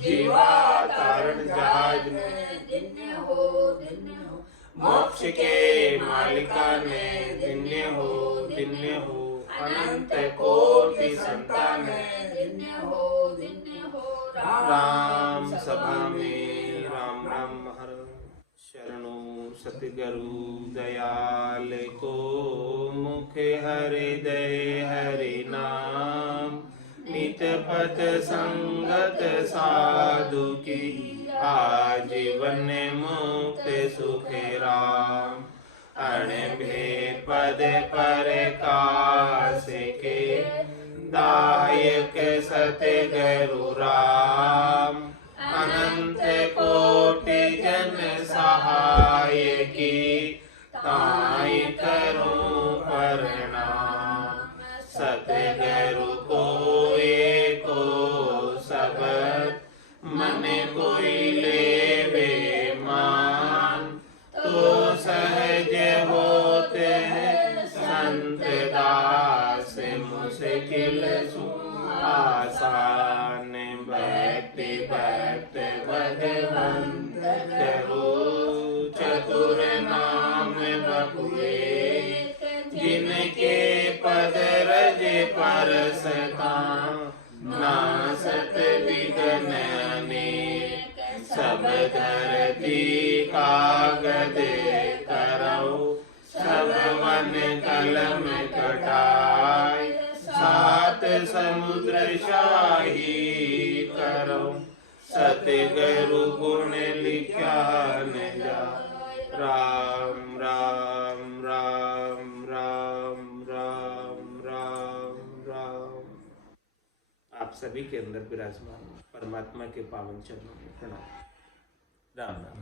जीवा तारण जहाज ने धन्य हो मोक्ष के मालिका ने धन्य हो अनंत कोटि संतान धन्य हो राम सभा में राम राम हर शरणो सतगुरु दयाल को मुख हृदय हरि नाम नित पथ संगत साधु की आजीवन मुक्त सुख राम अण भेद पद पर कास के दायक सतगुरु राम अनंत कोटि जन सहाय की ताई करूं प्रणाम सतगुरु को एको सबद मन कोई लेवे मान तो सहज होते हैं संत दास मुश्किल आसान भक्ति भक्त भगवंत करो चतुर नाम बपुए जिनके पद रज परसता नासत विघ्न अनेक सब धरती कागद करौ सब वन कलम कटाय सात समुद्र शाही करो सतगुरु गुण लिखा न जा राम राम राम राम राम राम राम। आप सभी के अंदर विराजमान परमात्मा के पावन चरणों में प्रणाम। राम राम।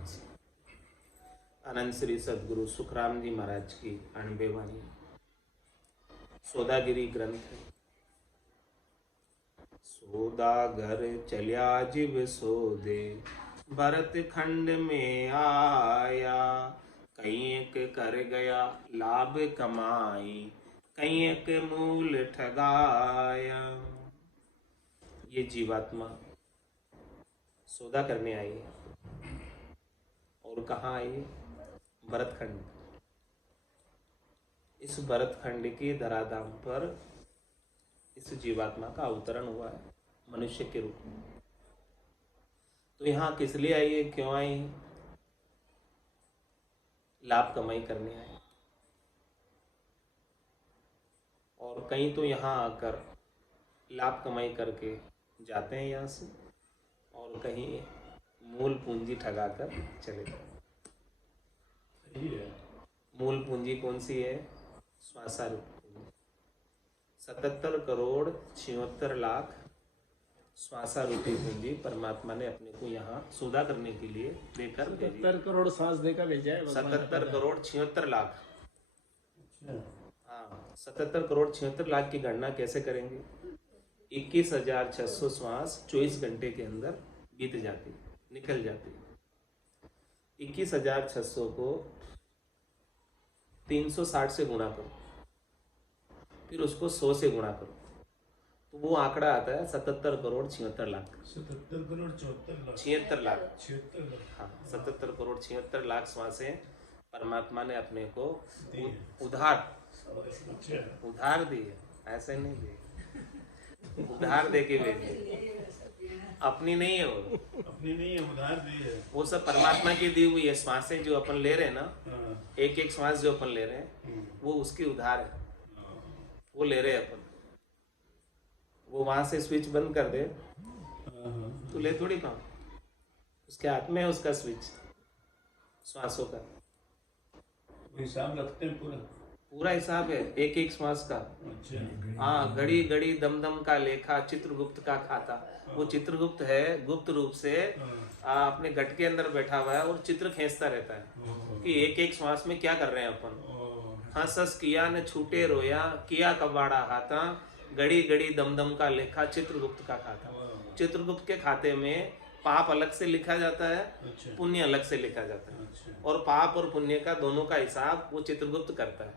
अनंत श्री सदगुरु सुखराम जी महाराज की 98 वाणी सौदागिरी ग्रंथ है। सौदागर चल्या जिव सोदे भरत खंड में आया कईक कर गया लाभ कमाई कईक मूल ठगाया। ये जीवात्मा सौदा करने आई है और कहाँ आई है? भरतखंड। इस भरतखंड के धराधाम पर इस जीवात्मा का अवतरण हुआ है मनुष्य के रूप में। तो यहाँ किस लिए आई है, क्यों आई है? लाभ कमाई करने आई। और कहीं तो यहाँ आकर लाभ कमाई करके जाते हैं यहाँ से और कहीं मूल पूंजी ठगाकर चले जाते। मूल पूंजी कौन सी है? श्वासारूप पूंजी। 77 करोड़ 76 लाख श्वासारूपी पूंजी परमात्मा ने अपने को यहाँ सौदा करने के लिए देकर 77 करोड़ सांस देकर भेजा है। 77 करोड़ 76 लाख। हाँ, 77 करोड़ 76 लाख की गणना कैसे करेंगे? 21,600 श्वास 24 घंटे के अंदर बीत जाती, निकल जाती। 21,600 को 360 से गुणा करो, फिर उसको 100 से गुणा करो, तो वो आंकड़ा आता है 77 करोड़ 76 लाख। 77 करोड़ 74 लाख 76 लाख 76 लाख। हाँ, 77 करोड़ 76 लाख श्वासें परमात्मा ने अपने को उधार दी है। ऐसे नहीं दी, उधार दे के भेजी। अपनी नहीं है, वो अपनी नहीं है, उधार दी है। वो सब परमात्मा की दी हुई है। श्वासें जो अपन ले रहे हैं ना, एक एक श्वास जो अपन ले रहे हैं वो उसकी उधार है, वो ले रहे हैं अपन। वो वहां से स्विच बंद कर दे तो ले थोड़ी पाऊं, उसके हाथ में है उसका स्विच श्वासों का। हिसाब रखते हैं पूरा हिसाब है एक एक श्वास का। हाँ, घड़ी घड़ी दम दम का लेखा चित्रगुप्त का खाता। वो चित्रगुप्त है, गुप्त रूप से अपने गट के अंदर बैठा हुआ है और चित्र खींचता रहता है कि एक एक श्वास में क्या कर रहे हैं अपन। हंस हंस किया न छूटे रोया, किया कबाड़ा हाथा, घड़ी घड़ी दम दम का लेखा चित्रगुप्त का खाता। चित्रगुप्त के खाते में पाप अलग से लिखा जाता है, पुण्य अलग से लिखा जाता है। और पाप और पुण्य का दोनों का हिसाब वो चित्रगुप्त करता है,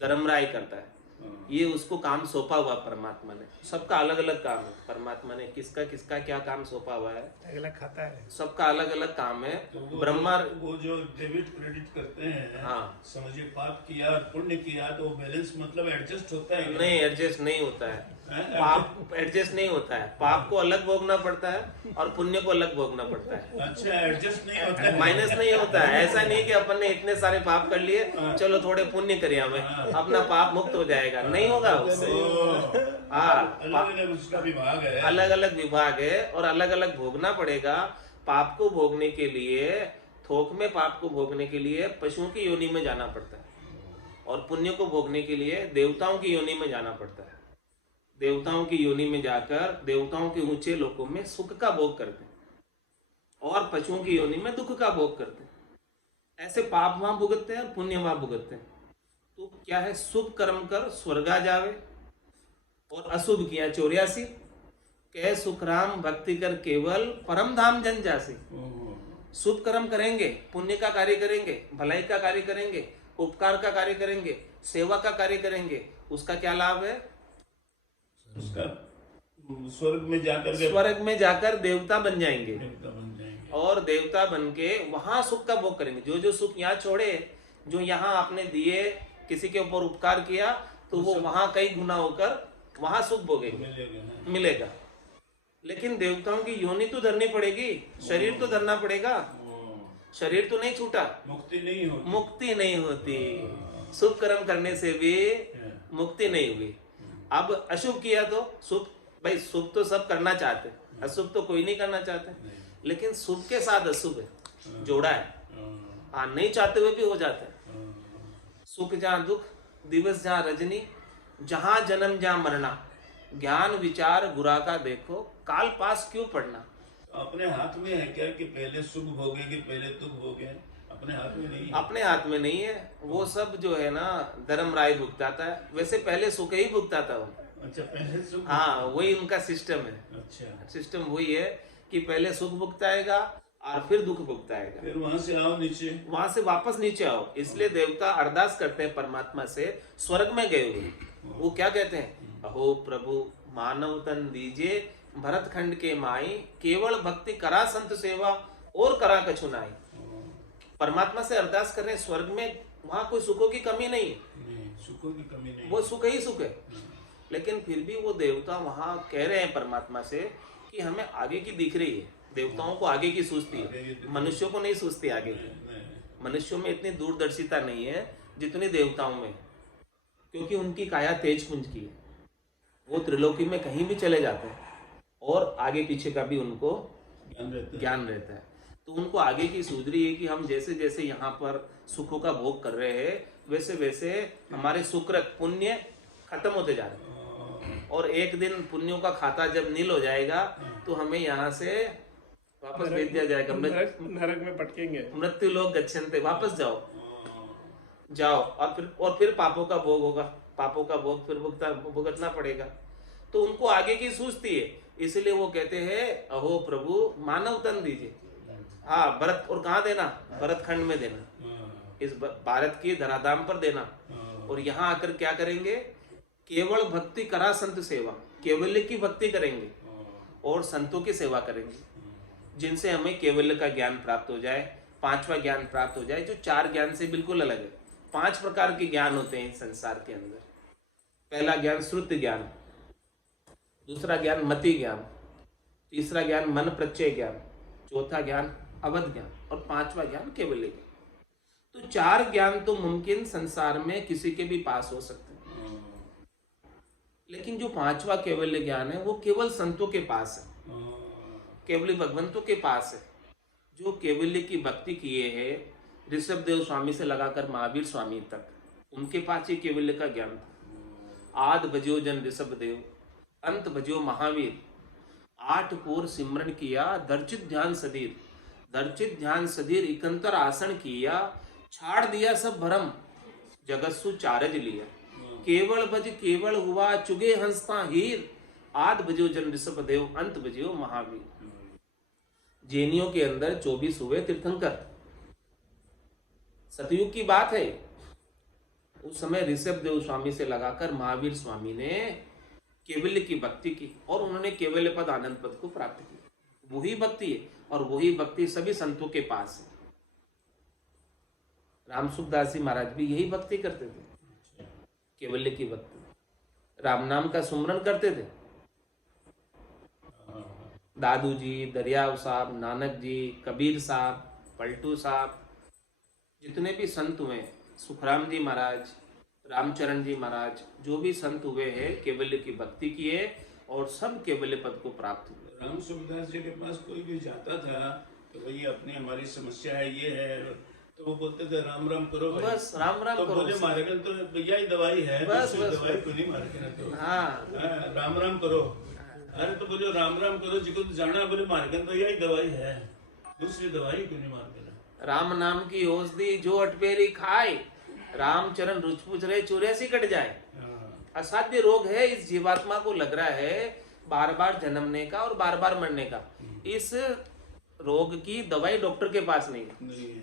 धर्मराय करता है। ये उसको काम सौंपा हुआ परमात्मा ने। सबका अलग अलग काम है, परमात्मा ने किसका किसका क्या काम सौंपा हुआ है, अगला खाता है। सबका अलग अलग काम है। तो ब्रह्मा वो जो डेबिट क्रेडिट करते हैं, हाँ। समझिए पाप किया और पुण्य किया तो बैलेंस मतलब एडजस्ट होता है क्या? नहीं, एडजस्ट नहीं होता है। हैं? पाप एडजस्ट नहीं होता है। पाप को अलग भोगना पड़ता है और पुण्य को अलग भोगना पड़ता है। अच्छा, एडजस्ट नहीं होता है। माइनस नहीं होता है। ऐसा नहीं कि अपन ने इतने सारे पाप कर लिए, चलो थोड़े पुण्य करिए हमें, अपना पाप मुक्त हो जाएगा, नहीं होगा उससे। हाँ, अलग अलग उसका विभाग है। अलग अलग विभाग है और अलग अलग भोगना पड़ेगा। पाप को भोगने के लिए, थोक में पाप को भोगने के लिए पशुओं की योनि में जाना पड़ता है, और पुण्य को भोगने के लिए देवताओं की योनि में जाना पड़ता है। देवताओं की योनि में जाकर देवताओं के ऊंचे लोकों में सुख का भोग करते हैं, और पशुओं की योनि में दुख का भोग करते हैं। ऐसे पाप वहां भुगतते हैं और पुण्य वहां भुगतते हैं। तो क्या है, शुभ कर्म कर स्वर्गा जावे और अशुभ किया 84, कह सुखराम भक्ति कर केवल परम धाम जन जासी। शुभ कर्म करेंगे, पुण्य का कार्य करेंगे, भलाई का कार्य करेंगे, उपकार का कार्य करेंगे, सेवा का कार्य करेंगे, उसका क्या लाभ है, उसका स्वर्ग में जाकर के स्वर्ग में जाकर देवता बन जाएंगे, देवता बन जाएंगे। और देवता बन के वहां सुख का भोग करेंगे। जो जो सुख यहाँ छोड़े, जो यहाँ आपने दिए, किसी के ऊपर उपकार किया, तो वो वहां कई गुना होकर वहां सुख भोगेंगे, मिलेगा। मिलेगा। लेकिन देवताओं की योनि तो धरनी पड़ेगी, शरीर तो धरना पड़ेगा। शरीर तो नहीं छूटा, मुक्ति नहीं होती। मुक्ति नहीं होती। शुभ कर्म करने से भी मुक्ति नहीं हुई। अब अशुभ किया तो शुभ, भाई शुभ तो सब करना चाहते, अशुभ तो कोई नहीं करना चाहते, लेकिन शुभ के साथ अशुभ है, जोड़ा है। हाँ, नहीं चाहते हुए भी हो जाता है। सुख जहाँ दुख, दिवस जहाँ रजनी, जहाँ जन्म जहाँ मरना, ज्ञान विचार गुरा का देखो, काल पास क्यों पढ़ना। अपने हाथ में है क्या कि पहले सुख भोगे कि पहले दुख भोगे? अपने हाथ में नहीं है। अपने हाथ में नहीं है। वो सब जो है ना, धर्म राय भुगताता है। वैसे पहले सुख ही भुगताता वो। अच्छा, पहले सुख। हाँ, वही उनका सिस्टम है। अच्छा, सिस्टम वही है कि पहले सुख भुगताएगा और फिर दुख भुगताएगा, फिर वहां से आओ नीचे। वहां से वापस नीचे आओ। इसलिए देवता अरदास करते हैं परमात्मा से, स्वर्ग में गए हुए। वो क्या कहते हैं, अहो प्रभु मानव तन दीजिए, भरत खंड के माई, केवल भक्ति करा संत सेवा, और करा कछु नाई। परमात्मा से अरदास कर रहे हैं स्वर्ग में, वहां कोई सुखों की कमी नहीं है, नहीं, सुखों की कमी नहीं। वो सुख ही सुख है। लेकिन फिर भी वो देवता वहां कह रहे हैं परमात्मा से कि हमें आगे की दिख रही है। देवताओं को आगे की सूझती है, मनुष्यों को नहीं सूझती आगे की। मनुष्यों में इतनी दूरदर्शिता नहीं है जितनी देवताओं में, क्योंकि उनकी काया तेज पुंज की है। वो त्रिलोकी में कहीं भी चले जाते हैं और आगे पीछे का भी उनको ज्ञान रहता है। तो उनको आगे की सूझ रही है कि हम जैसे जैसे यहाँ पर सुखों का भोग कर रहे हैं, वैसे वैसे हमारे सुकृत पुण्य खत्म होते जा रहे हैं, और एक दिन पुण्यों का खाता जब नील हो जाएगा तो हमें यहाँ से वापस भेज दिया जाएगा। नरक में पटकेंगे। मृत्यु लोग गच्छन्ते, वापस जाओ जाओ, और फिर पापों का भोग होगा, पापों का भोग फिर भुगतना पड़ेगा। तो उनको आगे की सूझती है, इसलिए वो कहते हैं अहो प्रभु मानव तन दीजिए। हाँ, भरत, और कहाँ देना, भरत खंड में देना, इस भारत की धराधाम पर देना। और यहाँ आकर क्या करेंगे, केवल भक्ति करा संत सेवा, केवल्य की भक्ति करेंगे और संतों की सेवा करेंगे, जिनसे हमें केवल्य का ज्ञान प्राप्त हो जाए, पांचवा ज्ञान प्राप्त हो जाए, जो चार ज्ञान से बिल्कुल अलग है। 5 प्रकार के ज्ञान होते हैं इस संसार के अंदर। पहला ज्ञान श्रुति ज्ञान, दूसरा ज्ञान मति ज्ञान, तीसरा ज्ञान मन प्रत्यय ज्ञान, चौथा ज्ञान अवध ज्ञान, और 5वां ज्ञान केवल्य ज्ञान। तो 4 ज्ञान तो मुमकिन संसार में किसी के भी पास हो सकते हैं, लेकिन जो 5वां केवल्य ज्ञान है वो केवल संतों के पास है, केवल भगवंतों के पास है। जो केवल्य की भक्ति किए हैं, ऋषभ देव स्वामी से लगाकर महावीर स्वामी तक, उनके पास ये केवल्य का ज्ञान था। आद भजियो जन ऋषभ देव, अंत भजियो महावीर, 8 पोर सिमरन किया, दर्चित ध्यान सदीर, दर्चित ध्यान सदीर इकंतर आसन किया, छाड़ दिया सब भरम, जगत्सु चारज लिया, केवल भज केवल हुआ, चुगे हंसता हीर, आद भजियो जन ऋषभ देव, अंत भजियो महावीर। जैनियों के अंदर 24 हुए तीर्थंकर, सतयुग की बात है। उस समय ऋषभ देव स्वामी से लगाकर महावीर स्वामी ने केवल्य की भक्ति की और उन्होंने केवल्य पद आनंद पद को प्राप्त किया। वही भक्ति है और वही भक्ति सभी संतों के पास है। राम सुखदास जी महाराज भी यही भक्ति करते थे, केवल्य की भक्ति। राम नाम का सुमरन करते थे। दादू जी, दरियाव साहब, नानक जी, कबीर साहब, पलटू साहब, जितने भी संत हुए, सुखराम जी महाराज, रामचरण जी महाराज, जो भी संत हुए हैं केवल्य की भक्ति किए और सब केवल्य पद को प्राप्त हुए। राम सुखदास जी के पास कोई भी जाता था तो भाई अपनी हमारी समस्या है, ये है, तो वो बोलते थे राम राम करो भाई। बस राम राम तो करो। बोले मारेगा तो भैया ही दवाई है, बस, दूसरी बस, दवाई बस। को नहीं मारेगा तो हाँ, राम राम करो। अरे तो बोले राम राम करो, जिसको तो जाना बोले मारेगा तो यही दवाई है, दूसरी दवाई क्यों नहीं मार देना। राम नाम की औषधि जो अटपेरी खाए, रामचरण रुच पूछ रहे 84 कट जाए। असाध्य रोग है इस जीवात्मा को लग रहा है, बार बार जन्मने का और बार बार मरने का। इस रोग की दवाई डॉक्टर के पास नहीं है, नहीं है।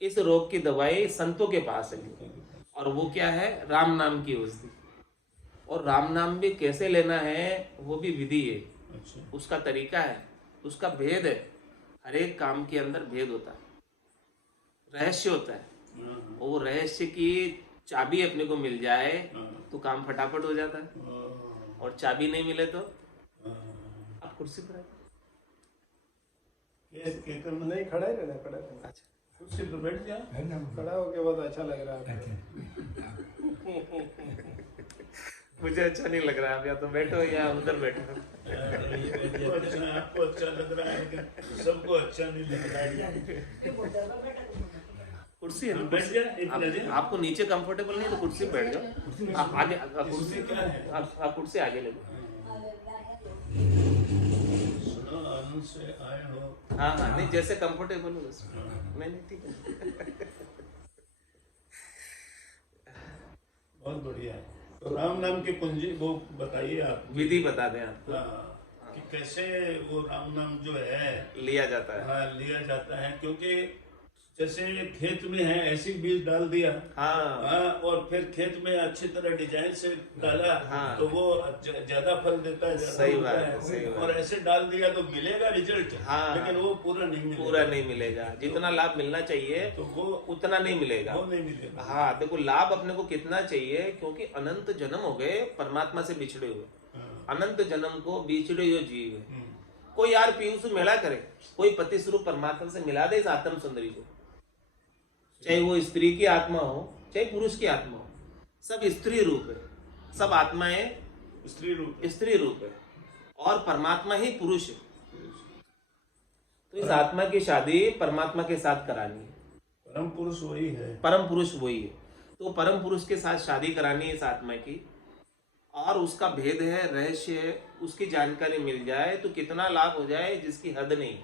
इस रोग की दवाई संतों के पास है। और वो क्या है? राम नाम की औषधि। और राम नाम भी कैसे लेना है वो भी विधि है, अच्छा, उसका तरीका है, उसका भेद है। हर एक काम के अंदर भेद होता है, रहस्य होता है। हाँ, वो रहस्य की चाबी अपने को मिल जाए हाँ, तो काम फटाफट हो जाता है, हाँ, और चाबी नहीं मिले तो हाँ। आप कुर्सी पर आइए। क्या करना? नहीं, खड़ा ही रहना, खड़ा रहना। अच्छा, कुर्सी पर बैठ जा। खड़ा होके बहुत अच्छा लग रहा है। मुझे अच्छा नहीं लग रहा है। आप या तो बैठो या उधर बैठो। आपको अच्छा, आपको अच्छा लग रहा है लेकिन सबको अच्छा नहीं लग रहा है। कुर्सी है ना, बैठ जा, इतना जा। आपको नीचे कंफर्टेबल नहीं तो कुर्सी पे बैठ जाओ। आप आगे कुर्सी क्या है? आप कुर्सी आगे ले लो। सुनो, आनंद से आए हो। हाँ हाँ, नहीं जैसे कंफर्टेबल हो बस। नहीं ठीक है। बहुत बढ़िया है। तो राम नाम की कुंजी वो बताइए आप। विधि बता दें आपको। हाँ, कि कैसे वो राम नाम जो है लिया जाता है। हाँ लिया जाता है, क्योंकि जैसे खेत में है ऐसी बीज डाल दिया, हाँ हाँ, और फिर खेत में अच्छी तरह डिजाइन से डाला, हाँ। तो वो ज्यादा फल देता है, ज्यादा सही होता बात है। है, सही बात और ऐसे डाल दिया तो मिलेगा रिजल्ट, हाँ। लेकिन वो पूरा नहीं मिलेगा। पूरा नहीं मिलेगा, जितना लाभ मिलना चाहिए तो वो उतना नहीं मिलेगा। वो नहीं मिलेगा। हाँ देखो, लाभ अपने को कितना चाहिए, क्योंकि अनंत जन्म हो गए परमात्मा से बिछड़े हुए। हाँ, अनंत जन्म को बिछड़े हुए जीव है। हम्म, कोई यार पीयूष मेला करे, कोई पति स्वरूप परमात्मा से मिला दे इस आत्म सुंदरी को। चाहे वो स्त्री की आत्मा हो चाहे पुरुष की आत्मा हो, सब स्त्री रूप है, सब आत्माएं स्त्री रूप। स्त्री रूप है और परमात्मा ही पुरुष है। तो इस आत्मा की शादी परमात्मा के साथ करानी है। परम पुरुष वही है। परम पुरुष वही है, तो परम पुरुष के साथ शादी करानी है इस आत्मा की। और उसका भेद है, रहस्य है, उसकी जानकारी मिल जाए तो कितना लाभ हो जाए जिसकी हद नहीं।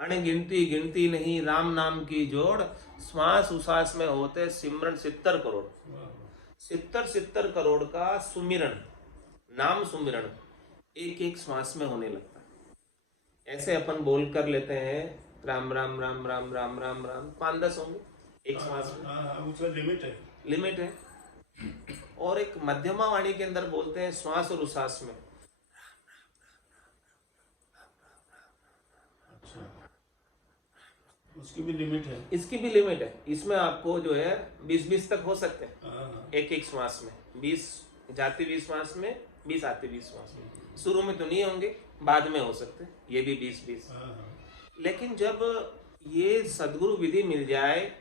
अणगिनती गिनती नहीं राम नाम की जोड़, श्वास उश्वास में होते सिमरन 70 करोड़। 70 करोड़ का सुमिरन, नाम सुमिरन एक एक श्वास में होने लगता है। ऐसे अपन बोल कर लेते हैं राम राम राम राम राम राम राम, 5-10 होंगे एक श्वास में, हाँ, उसका लिमिट है। लिमिट है। और एक मध्यमा वाणी के अंदर बोलते हैं श्वास और उश्वास में, अच्छा, उसकी भी लिमिट है। इसकी भी लिमिट है। इसमें आपको जो है 20-20 तक हो सकते हैं हाँ, एक एक श्वास में। 20 जाती 20 श्वास में, 20 आती 20 श्वास में। शुरू में तो नहीं होंगे, बाद में हो सकते ये भी 20-20। हाँ, लेकिन जब ये सदगुरु विधि मिल जाए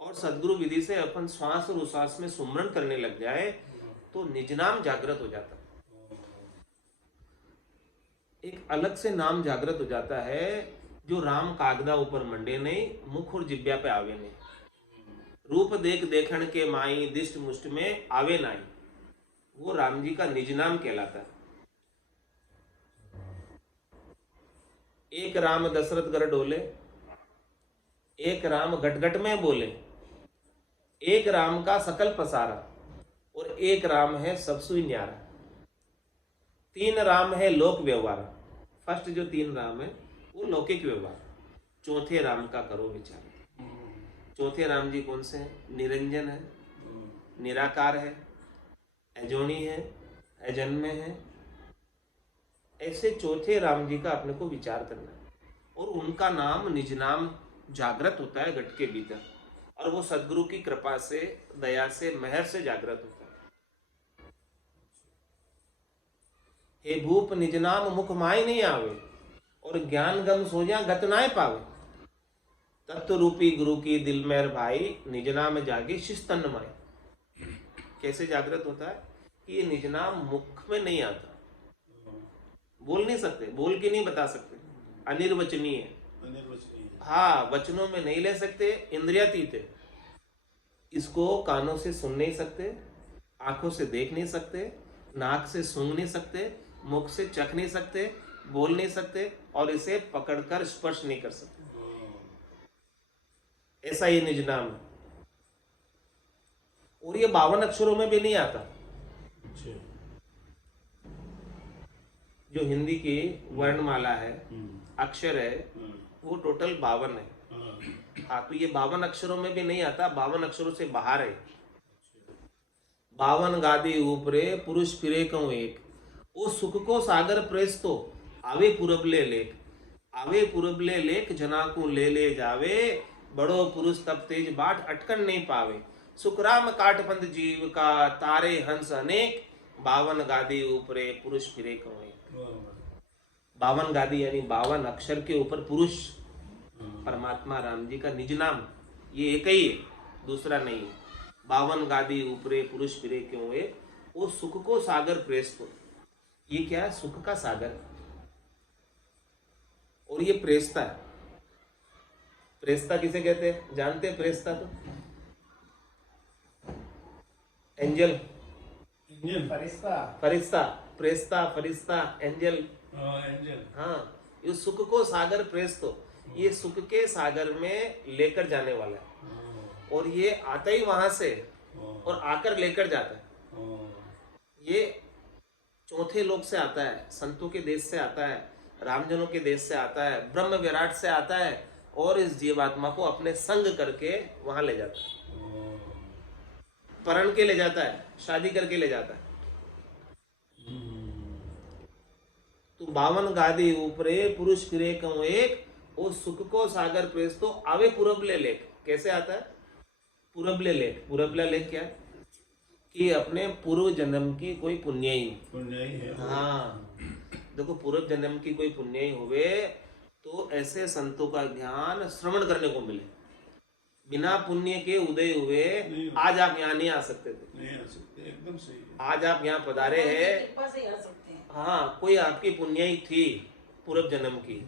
और सदगुरु विधि से अपन श्वास और उश्वास में सुमरन करने लग जाए तो निज नाम जागृत हो जाता है। एक अलग से नाम जागृत हो जाता है जो राम कागदा ऊपर मंडे नहीं, मुख और जिब्या पे आवे नहीं। रूप देख देखण के माई, दिष्ट मुष्ट में आवे नाई, वो राम जी का निज नाम कहलाता है। एक राम दशरथ गर डोले, एक राम घट में बोले, एक राम का सकल पसारा, और एक राम है सब सुई न्यारा। 3 राम है लोक व्यवहार। फर्स्ट जो 3 राम है वो लौकिक व्यवहार, चौथे राम का करो विचार। चौथे राम जी कौन से हैं? निरंजन है, निराकार है, अजोनी है, अजन्मे है। ऐसे चौथे राम जी का अपने को विचार करना है और उनका नाम निज नाम जागृत होता है घट के भीतर, और वो सदगुरु की कृपा से, दया से, मेहर से जागृत होता है। हे भूप निज नाम मुख माय नहीं आवे, और ज्ञान गम सोजा गत नाय पावे। तत्व रूपी गुरु की दिल मेर भाई, निज नाम जागे शिष तन माय। कैसे जागृत होता है कि ये निज नाम मुख में नहीं आता, बोल नहीं सकते, बोल के नहीं बता सकते, अनिर्वचनीय है। हाँ, वचनों में नहीं ले सकते, इंद्रियातीत है। इसको कानों से सुन नहीं सकते, आंखों से देख नहीं सकते, नाक से सूंघ नहीं सकते, मुख से चख नहीं सकते, बोल नहीं सकते, और इसे पकड़कर स्पर्श नहीं कर सकते। ऐसा ये निज नाम है। और ये 52 अक्षरों में भी नहीं आता। जो हिंदी की वर्णमाला है, अक्षर है, वो टोटल 52 है। हाँ, तो ये 52 अक्षरों में भी नहीं आता, 52 अक्षरों से बाहर है। 52 गादी ऊपरे पुरुष फिरे कहूं एक, ओ सुख को सागर प्रेस तो आवे पुरबले लेख। आवे पुरबले लेख जना को ले जावे, बड़ो पुरुष तब तेज बाट अटकन नहीं पावे। सुखराम काटबंद जीव का तारे हंस अनेक, 52 गादी ऊपरे पुरुष फिरे कहूं एक। 52 गादी यानी 52 अक्षर के ऊपर पुरुष परमात्मा राम जी का निज नाम, ये एक ही है, दूसरा नहीं है। 52 गादी ऊपरे पुरुष फिरे क्यों है, वो सुख को सागर प्रेस को। ये क्या है? सुख का सागर, और ये प्रेस्ता है। प्रेस्ता किसे कहते हैं? जानते हैं प्रेस्ता? तो एंजल, फरिश्ता, फरिश्ता, प्रेस्ता, फरिश्ता, एंजल। एंजल। हाँ, ये सुख को सागर प्रेस तो, ये सुख के सागर में लेकर जाने वाला है, और ये आता ही वहां से और आकर लेकर जाता है। ये चौथे लोक से आता है, संतों के देश से आता है, रामजनों के देश से आता है, ब्रह्म विराट से आता है, और इस जीवात्मा को अपने संग करके वहां ले जाता है, परण के ले जाता है, शादी करके ले जाता है। तो 52 गादी ऊपरे पुरुष फिरे कहूं एक, वो सुख को सागर प्रेस तो आवे पुरबले लेख। कैसे आता है? पुरबले लेख। पुरबला लेख क्या है? कि अपने पूर्व जन्म की कोई पुण्याई है। हाँ, देखो, पूर्व जन्म की कोई पुण्याई हुए तो ऐसे संतों का ज्ञान श्रवण करने को मिले। बिना पुण्य के उदय हुए आज आप यहाँ नहीं आ सकते थे। नहीं आ सकते, एकदम सही है। आज आप यहाँ पधारे हैं, हाँ, कोई आपकी पुण्याई थी पूर्व जन्म की,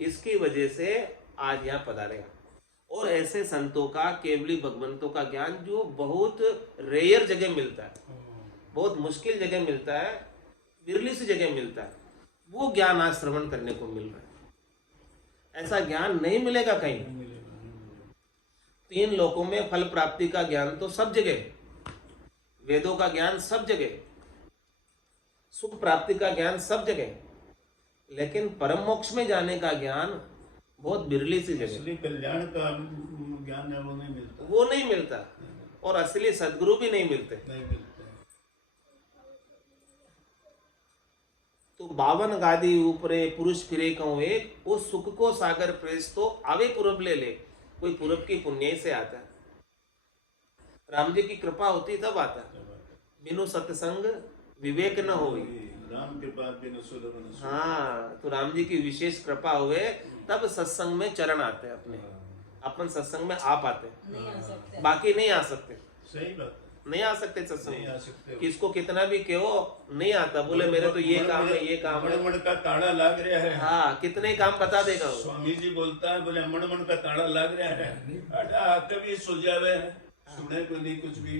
इसकी वजह से आज यहाँ पधारे। और ऐसे संतों का, केवली भगवंतों का ज्ञान जो बहुत रेयर जगह मिलता है, बहुत मुश्किल जगह मिलता है, विरली सी जगह मिलता है, वो ज्ञान आज श्रवण करने को मिल रहा है। ऐसा ज्ञान नहीं मिलेगा कहीं। 3 लोकों में फल प्राप्ति का ज्ञान तो सब जगह, वेदों का ज्ञान सब जगह, सुख प्राप्ति का ज्ञान सब जगह, लेकिन परम मोक्ष में जाने का ज्ञान बहुत बिरली सी जगह। असली कल्याण का ज्ञान है, वो नहीं मिलता। वो नहीं मिलता, और असली सदगुरु भी नहीं मिलते। नहीं मिलता। तो 52 गादी ऊपरे पुरुष फिरे कहूं एक, वो सुख को सागर प्रेस तो आवे पूरब ले। कोई पूरब की पुण्य से आता है, राम जी की कृपा होती तब आता है। बिनु सत्संग विवेक न होवे, राम के बाद बिनु सुलभ न सुलभ। हाँ, तो राम जी की विशेष कृपा हुए तब सत्संग में चरण आते हैं, अपने अपन सत्संग में आ पाते हैं, बाकी नहीं आ सकते। सही बात है, नहीं आ सकते सत्संग नहीं आ सकते। किसको कितना भी कहो नहीं आता, बोले मेरे तो ये काम है, ये काम है, मण का ताड़ा लग रहा है। हाँ, कितने काम बता देगा वो। स्वामी जी बोलता है, बोले मण का ताड़ा लग रहा है, अड़ा कभी सुलझावे सुने को नहीं कुछ भी।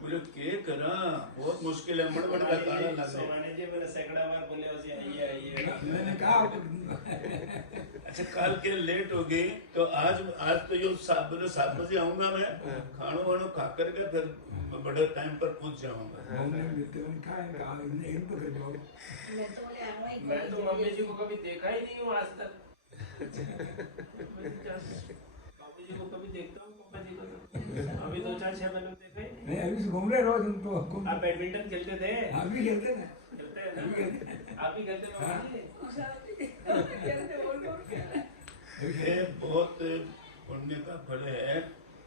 बोले के करा, बहुत मुश्किल है, मण का ताड़ा लग रहा है। जी मैंने सैकड़ा बार बोले उसे आइए मैंने कहा अच्छा, कल के लेट हो गई तो आज तो यो 7 बजे आऊंगा मैं, खानो वानो खा करके फिर बड़े टाइम पर पहुंच जाऊंगा। मैं तो मम्मी जी को कभी देखा ही नहीं हूँ आज तक। बाबू जी को कभी देखता हूँ, पापा जी को अभी 2-4-6 महीने में देखा ही नहीं। नहीं अभी से घूम रहे रोज उनको घूम आप बैडमिंटन खेलते थे? आप भी खेलते थे खेलते हैं ना? आप भी खेलते हैं बाबू जी? ये बहुत पुण्य का फल है।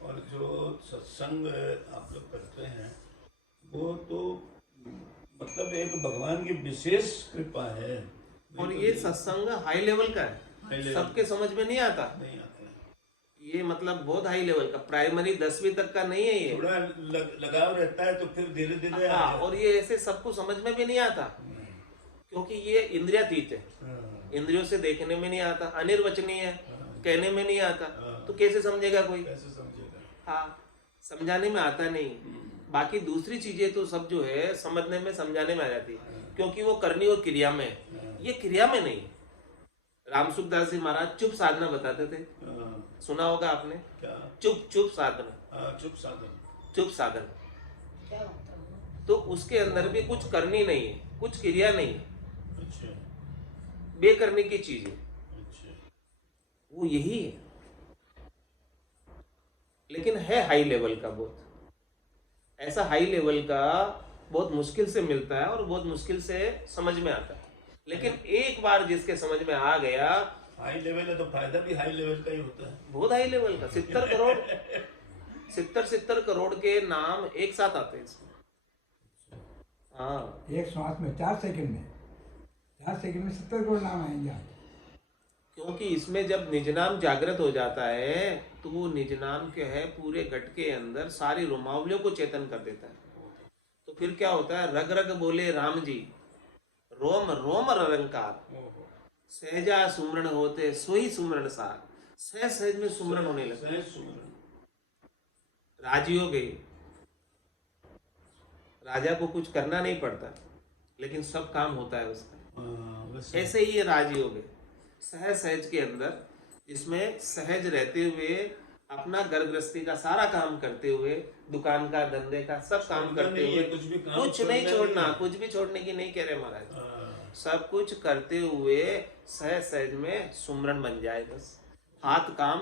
और जो सत्संग आप लोग करते हैं वो तो मतलब एक भगवान की विशेष कृपा है। और ये सत्संग हाई लेवल का हाई है, लेवल। सबके समझ में नहीं आता। नहीं आता है। ये मतलब बहुत हाई लेवल का, प्राइमरी 10वीं तक का नहीं है ये। थोड़ा लगाव रहता है तो फिर धीरे धीरे हाँ, और ये ऐसे सबको समझ में भी नहीं आता, क्योंकि ये इंद्रियातीत है। इंद्रियों से देखने में नहीं आता, अनिर्वचनीय है, कहने में नहीं आता, तो कैसे समझेगा कोई? कैसे समझेगा? हाँ, समझाने में आता नहीं। बाकी दूसरी चीजें तो सब जो है समझने में समझाने में आ जाती है, क्योंकि वो करनी और क्रिया में है। ये क्रिया में नहीं। राम सुखदास जी महाराज चुप साधना बताते थे, सुना होगा आपने। क्या? चुप साधना, चुप साधन। चुप साधन। क्या होता है? तो उसके अंदर भी कुछ करनी नहीं है, कुछ क्रिया नहीं है, अच्छा बेकरने की चीज है, अच्छा। वो यही है। लेकिन है हाई लेवल का, बहुत ऐसा हाई लेवल का बहुत मुश्किल से मिलता है और बहुत मुश्किल से समझ में आता है। लेकिन एक बार जिसके समझ में आ गया, हाई लेवल है तो फायदा भी हाई लेवल का ही होता है। बहुत हाई लेवल का। 70 करोड़ 70 करोड़ के नाम एक साथ आते हैं इसमें। हाँ, एक श्वास में 4 सेकंड में 70 करोड़ नाम आएंगे आपके। क्योंकि इसमें जब निजनाम जागृत हो जाता है तो वो निजनाम के है पूरे घट के अंदर सारी रोमावलियों को चेतन कर देता है। तो फिर क्या होता है? रग रग बोले राम जी, रोम रोम रंकार, सहजा सुमरण होते सोई सुमरण सार। सहज सहज में सुमरण होने लगता है। सहज सुमरण। राजयोग है, राजा को कुछ करना नहीं पड़ता, लेकिन सब काम होता है उसका। वैसे ऐसे ही ये राजयोग है, सहज सहज के अंदर, इसमें सहज रहते हुए अपना घर गृहस्थी का सारा काम करते हुए, दुकान का, धंधे का सब काम छोड़ना करते नहीं हुए, है, कुछ भी काम कुछ नहीं छोड़ना छोड़ना, नहीं है। कुछ भी छोड़ने की नहीं कह रहे महाराज। हाँ, सब कुछ करते हुए सहज सहज में सुमरन बन जाए बस। हाथ काम,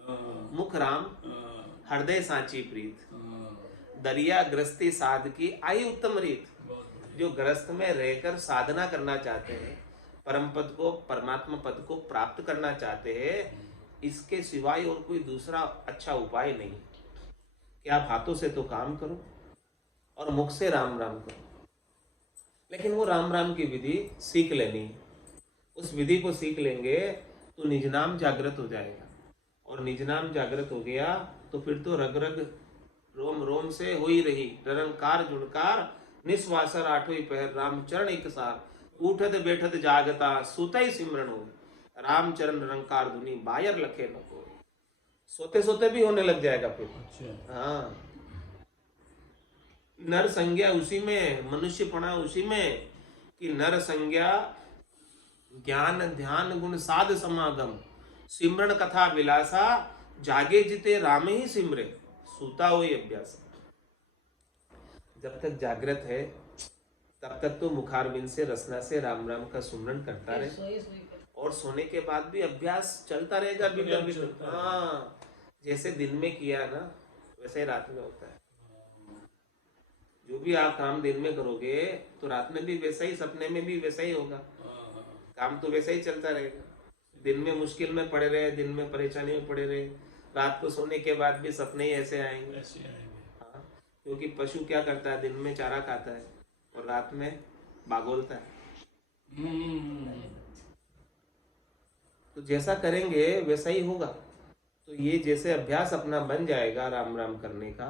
हाँ, मुख राम, हाँ, हृदय सांची प्रीत, हाँ। दरिया गृहस्थी साध की आई उत्तम रीत। बहुत बढ़िया। जो गृहस्थ में रहकर साधना करना चाहते हैं, परम पद को, परमात्मा पद को प्राप्त करना चाहते हैं, इसके सिवाय और कोई दूसरा अच्छा उपाय नहीं कि आप हाथों से तो काम करो और मुख से राम राम करो। लेकिन वो राम राम की विधि सीख लेनी है। उस विधि को सीख लेंगे तो निज नाम जागृत हो जाएगा, और निज नाम जागृत हो गया तो फिर तो रग रग रोम रोम से हो ही रही। निरंकार जुड़कार निस्वासर आठों पहर, राम चरण एक सार, उठत बैठत जागता सुतई सिमरन हो। राम चरण निरंकार धुनी बायर लखे न को। सोते सोते भी होने लग जाएगा फिर। अच्छा। हाँ, नर संज्ञा उसी में, मनुष्यपना उसी में, कि नर संज्ञा ज्ञान ध्यान गुण साध समागम, सिमरन कथा विलासा, जागे जिते राम ही सिमरे, सूता हुई अभ्यास। जब तक जागृत है तब तक तो मुखारबिंद से रसना से राम राम का सुमरन करता रहे, और सोने के बाद भी अभ्यास चलता रहेगा भीतर भीतर। चलता है। हाँ, जैसे दिन में किया ना वैसे ही रात में होता है। जो भी आप काम दिन में करोगे तो रात में भी वैसा ही, सपने में भी वैसा ही होगा। हाँ, काम तो वैसा ही चलता रहेगा। दिन में मुश्किल में पड़े रहे, दिन में परेशानी में पड़े रहे, रात को सोने के बाद भी सपने ही ऐसे आएंगे। ऐसे आएंगे। हाँ, क्योंकि पशु क्या करता है? दिन में चारा खाता है और रात में बागोलता है। तो जैसा करेंगे वैसा ही होगा। तो ये जैसे अभ्यास अपना बन जाएगा राम राम करने का,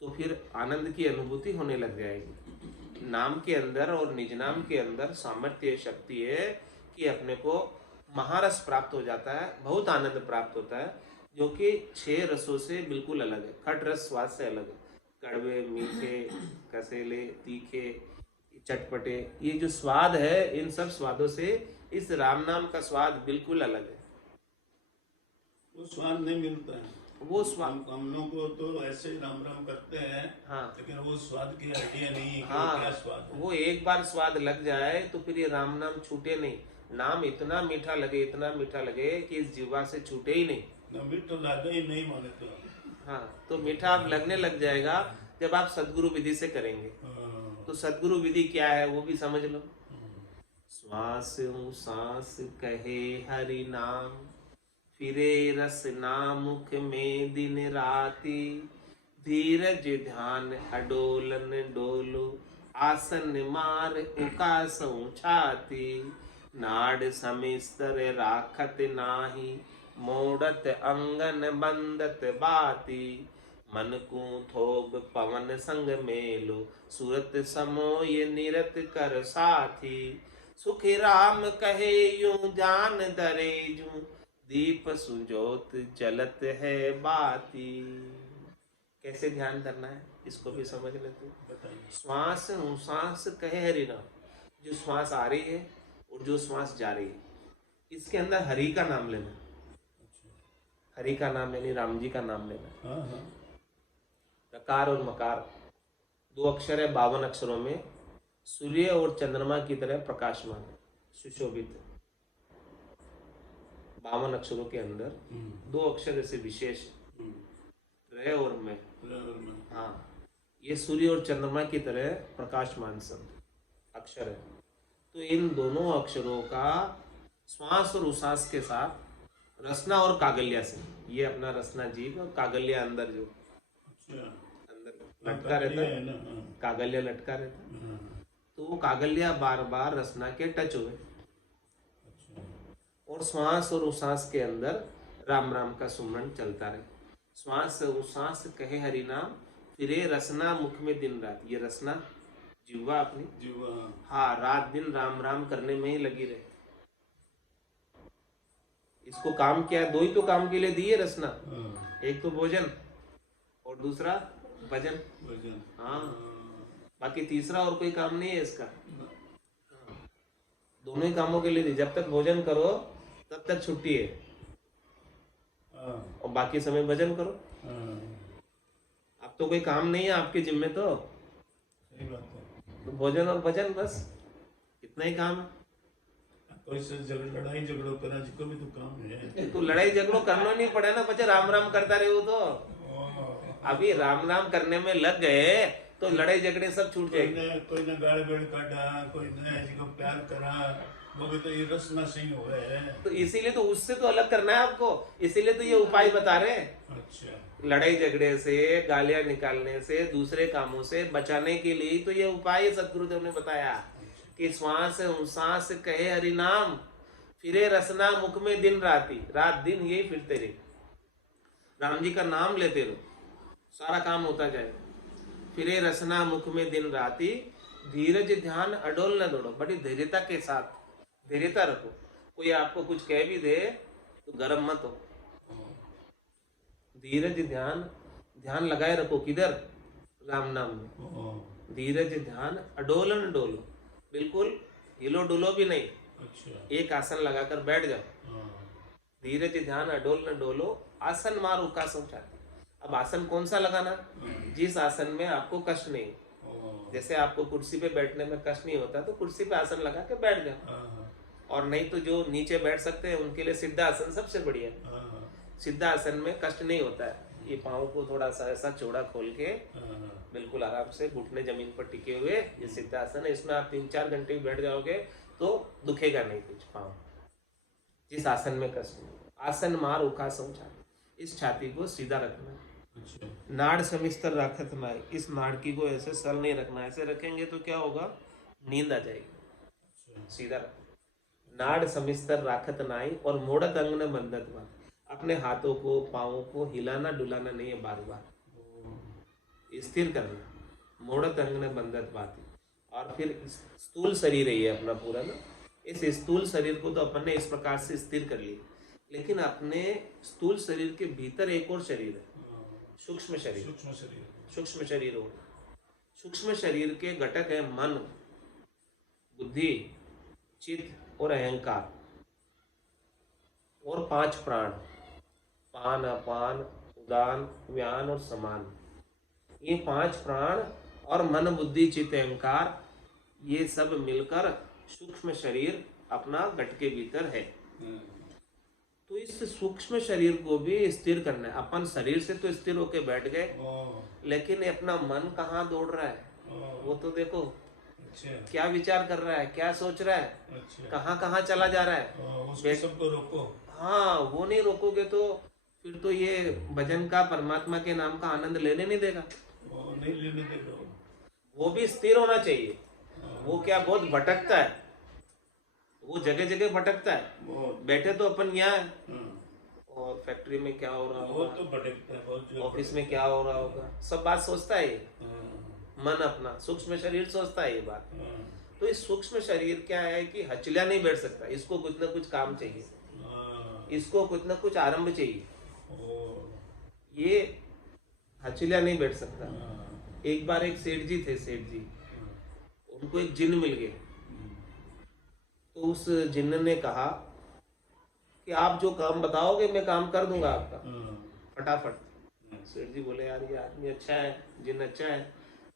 तो फिर आनंद की अनुभूति होने लग जाएगी। नाम के अंदर और निज नाम के अंदर सामर्थ्य शक्ति है कि अपने को महारस प्राप्त हो जाता है, बहुत आनंद प्राप्त होता है, जो कि 6 रसों से बिल्कुल अलग है। खट रस स्वाद से अलग है, कड़वे, मीठे, कसेले, तीखे, चटपटे, ये जो स्वाद है, इन सब स्वादों से इस राम नाम का स्वाद बिल्कुल अलग है। वो स्वाद नहीं मिलता है। वो स्वाद, हम लोग को तो ऐसे ही राम राम करते हैं, हाँ लेकिन वो स्वाद की आइडिया नहीं है कि वो हाँ, क्या स्वाद है। वो एक बार स्वाद लग जाए तो फिर ये राम नाम छूटे नहीं। नाम इतना मीठा लगे, इतना मीठा लगे कि इस जीवा से छूटे ही नहीं। न मीठा लागे ही नहीं माने तो। हाँ, तो मीठा आप लगने लग जाएगा जब आप सदगुरु विधि से करेंगे। तो सदगुरु विधि क्या है वो भी समझ लो। श्वास सांस कहे हरि नाम, फिरे रस नाम मुख में दिन राति, धीरज ध्यान अडोलन डोलो, आसन मार उकासों छाती, नाड़ समिस्तर राखत नाही, मोड़त अंगन बंदत बाती, मन को थोब पवन संग मेलो, सूरत समोय निरत कर साथी, सुखी राम कहे यूं जान दरे जूं, दीप सुजोत जलत है बाती। कैसे ध्यान करना है इसको भी समझ लेते हैं। बताइए। श्वास सांस कहे हरि नाम, जो श्वास आ रही है और जो श्वास जा रही है, इसके अंदर हरि का नाम लेना। हरि का नाम यानी राम जी का नाम लेना। हाँ हाँ। रकार और मकार 2 अक्षर है 52 अक्षरों में, सूर्य और चंद्रमा की तरह प्रकाशमान है, सुशोभित। 52 अक्षरों के अंदर 2 अक्षर ऐसे विशेष, र और मैं। हाँ, ये सूर्य और चंद्रमा की तरह प्रकाशमान शब्द अक्षर है। तो इन दोनों अक्षरों का श्वास और उश्वास के साथ रसना और कागल्या से, ये अपना रसना जीव और कागल्या अंदर जो अंदर लटका रहता है, कागल्या लटका रहता है, तो वो कागल्या बार बार रसना के टच हुए और श्वास और उश्वास के अंदर राम राम का सुमरण चलता रहे। श्वास उश्वास कहे हरि नाम, फिरे रसना मुख में दिन रात। ये रसना जिह्वा अपनी, हाँ, रात दिन राम राम करने में ही लगी रहे। इसको काम क्या है, 2 ही तो काम के लिए दिए रसना, एक तो भोजन और दूसरा भजन। हाँ, बाकी तीसरा और कोई काम नहीं है इसका। दोनों ही कामों के लिए दी। जब तक भोजन करो तब तक छुट्टी है और बाकी समय भजन करो। अब तो कोई काम नहीं है आपके जिम्मे, तो भोजन और भजन, बस इतना ही काम है। कोई से लड़ाई झगड़ो करा जिसको भी तो काम है। तो लड़ाई झगड़ो करना नहीं पड़े ना, बच्चे राम राम करता रहे हो। तो अभी राम राम करने में लग गए तो लड़ाई झगड़े सब छूट जाएंगे। कोई ने गाल गड़ काटा, कोई ने जिसको प्यार करा, वो भी तो ये रसना सही हो रहा है। तो इसीलिए तो उससे तो अलग करना है आपको, इसीलिए तो ये उपाय बता रहे हैं। अच्छा। लड़ाई झगड़े से, गालियां निकालने से, दूसरे कामों से बचाने के लिए तो ये उपाय सदगुरुदेव ने बताया कि श्वास सांस कहे हरि नाम, फिरे रसना मुख में दिन राति। रात दिन यही फिरते रहे, राम जी का नाम लेते रहो, सारा काम होता जाए। फिरे रसना मुख में दिन राति, धीरज ध्यान अडोल न दौड़ो। बड़ी धैर्यता के साथ धैर्यता रखो। कोई आपको कुछ कह भी दे तो गर्म मत हो। धीरज ध्यान, ध्यान लगाए रखो किधर, राम नाम में। धीरज ध्यान अडोलन डोलो, बिल्कुल हिलो डुलो भी नहीं। अच्छा। एक आसन लगाकर बैठ जाओ। धीरज ध्यान अडोल न डोलो, आसन मार उकासों छाती। अब आसन कौन सा लगाना, जिस आसन में आपको कष्ट नहीं। जैसे आपको कुर्सी पे बैठने में कष्ट नहीं होता तो कुर्सी पे आसन लगा के बैठ जाओ, और नहीं तो जो नीचे बैठ सकते हैं उनके लिए सिद्धासन सबसे बढ़िया। सिद्धासन में कष्ट नहीं होता है। ये पाँव को थोड़ा सा ऐसा चौड़ा खोल के बिल्कुल आराम से घुटने जमीन पर टिके हुए, ये सिद्धासन है। इसमें आप 3-4 घंटे भी बैठ जाओगे तो दुखेगा नहीं कुछ पाँव, जिस आसन में कष्ट नहीं। आसन मार उकासों छाती, इस छाती को सीधा रखना। नाड़ समिस्तर राखत नाई, इस नाड़की को ऐसे सल नहीं रखना। ऐसे रखेंगे तो क्या होगा, नींद आ जाएगी। सीधा रखो। नाड़ समिस्तर राखत नाई, और मोड़त अंग न बंधत बा। अपने हाथों को पाँवों को हिलाना डुलाना नहीं है, बार बार स्थिर करना। मोड़त अंग न बंधत बाती। और फिर स्थूल शरीर है ये अपना पूरा ना, इस स्थूल शरीर को तो अपन ने इस प्रकार से स्थिर कर लिया, लेकिन अपने स्थूल शरीर के भीतर एक और शरीर है, सूक्ष्म शरीर। सूक्ष्म शरीर हो, सूक्ष्म शरीर के घटक है मन, बुद्धि, चित्त और अहंकार, और 5 प्राण, पान अपान उदान व्यान और समान। ये 5 प्राण और मन बुद्धि चित्त अहंकार, ये सब मिलकर सूक्ष्म शरीर अपना घट के भीतर है। तो इस इस सूक्ष्म शरीर को भी स्थिर करना है। अपन शरीर से तो स्थिर होके बैठ गए, लेकिन अपना मन कहाँ दौड़ रहा है वो तो देखो। अच्छा क्या विचार कर रहा है, क्या सोच रहा है, अच्छा कहाँ कहाँ चला जा रहा है। उसको सबको रोको। हाँ, वो नहीं रोकोगे तो फिर तो ये भजन का, परमात्मा के नाम का आनंद लेने नहीं देगा। वो नहीं लेने देगा। वो भी स्थिर होना चाहिए। वो क्या बहुत भटकता है, वो जगह जगह भटकता है। बहुत बैठे तो अपन यहाँ है, हाँ, और फैक्ट्री में क्या हो रहा वो होगा, तो भटकता है बहुत जो ऑफिस में क्या हो रहा होगा, सब बात सोचता है ये। हाँ, मन अपना सूक्ष्म शरीर सोचता है ये बात। हाँ, तो इस सूक्ष्म शरीर क्या है कि हचलिया नहीं बैठ सकता, इसको कुछ ना कुछ काम चाहिए, हाँ, इसको कुछ ना कुछ आरंभ चाहिए। ओ, ये हचलिया नहीं बैठ सकता। हाँ, एक बार एक सेठ जी थे, सेठ जी, उनको एक जिन्न मिल गया। तो उस जिन्न ने कहा कि आप जो काम बताओगे मैं काम कर दूंगा आपका हाँ, फटाफट। सेठ जी बोले यार ये आदमी अच्छा है, जिन्न अच्छा है,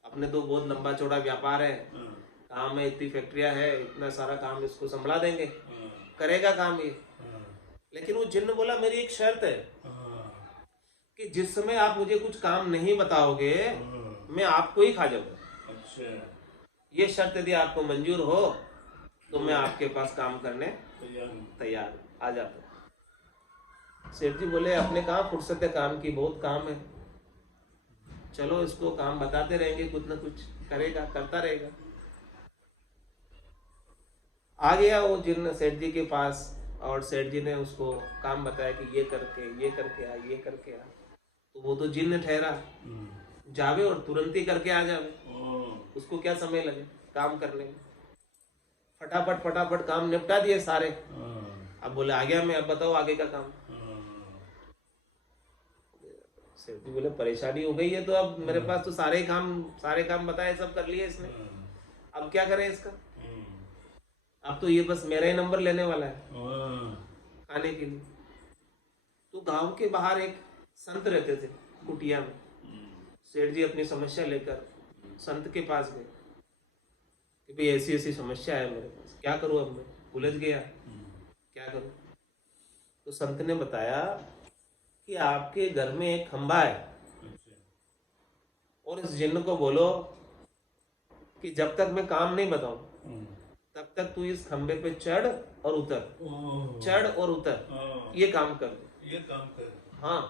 अपने तो बहुत लंबा चौड़ा व्यापार है, हाँ, काम है, इतनी फैक्ट्रियां है, इतना सारा काम इसको संभला देंगे, हाँ, करेगा काम ये। हाँ, लेकिन वो जिन्न बोला मेरी एक शर्त है हाँ, कि जिस समय आप मुझे कुछ काम नहीं बताओगे हाँ, मैं आपको ही खा जाऊंगा। अच्छा ये शर्त यदि आपको मंजूर हो तो मैं आपके पास काम करने तैयार हूँ। तैयार हूं, आ जाता हूं। सेठ जी बोले अपने कहाँ फुर्सत है काम की, बहुत काम है, चलो इसको काम बताते रहेंगे, कुछ ना कुछ करेगा, करता रहेगा। आ गया वो जिन्न सेठ जी के पास, और सेठ जी ने उसको काम बताया कि ये करके आ, ये करके आ। तो वो तो जिन्न ठहरा, जावे और तुरंत ही करके आ जावे, उसको क्या समय लगे काम करने में। फटाफट फटाफट काम निपटा दिए सारे। अब बोले आ गया मैं, अब बताओ आगे का काम। सेठ जी बोले परेशानी हो गई है तो अब मेरे पास तो सारे काम बताए, सब कर लिए इसने, अब क्या करें इसका। अब तो ये बस मेरा ही नंबर लेने वाला है खाने के लिए। तो गांव के बाहर एक संत रहते थे कुटिया में। सेठ जी अपनी समस्या लेकर संत के पास गए कि भाई ऐसी ऐसी समस्या है मेरे पास, क्या करूं, अब मैं उलझ गया, क्या करूं। तो संत ने बताया कि आपके घर में एक खंबा है, और इस जिन्न को बोलो कि जब तक मैं काम नहीं बताऊं तब तक तू इस खंबे पे चढ़ और उतर, चढ़ और उतर, ये काम कर दे। ये काम कर। हाँ,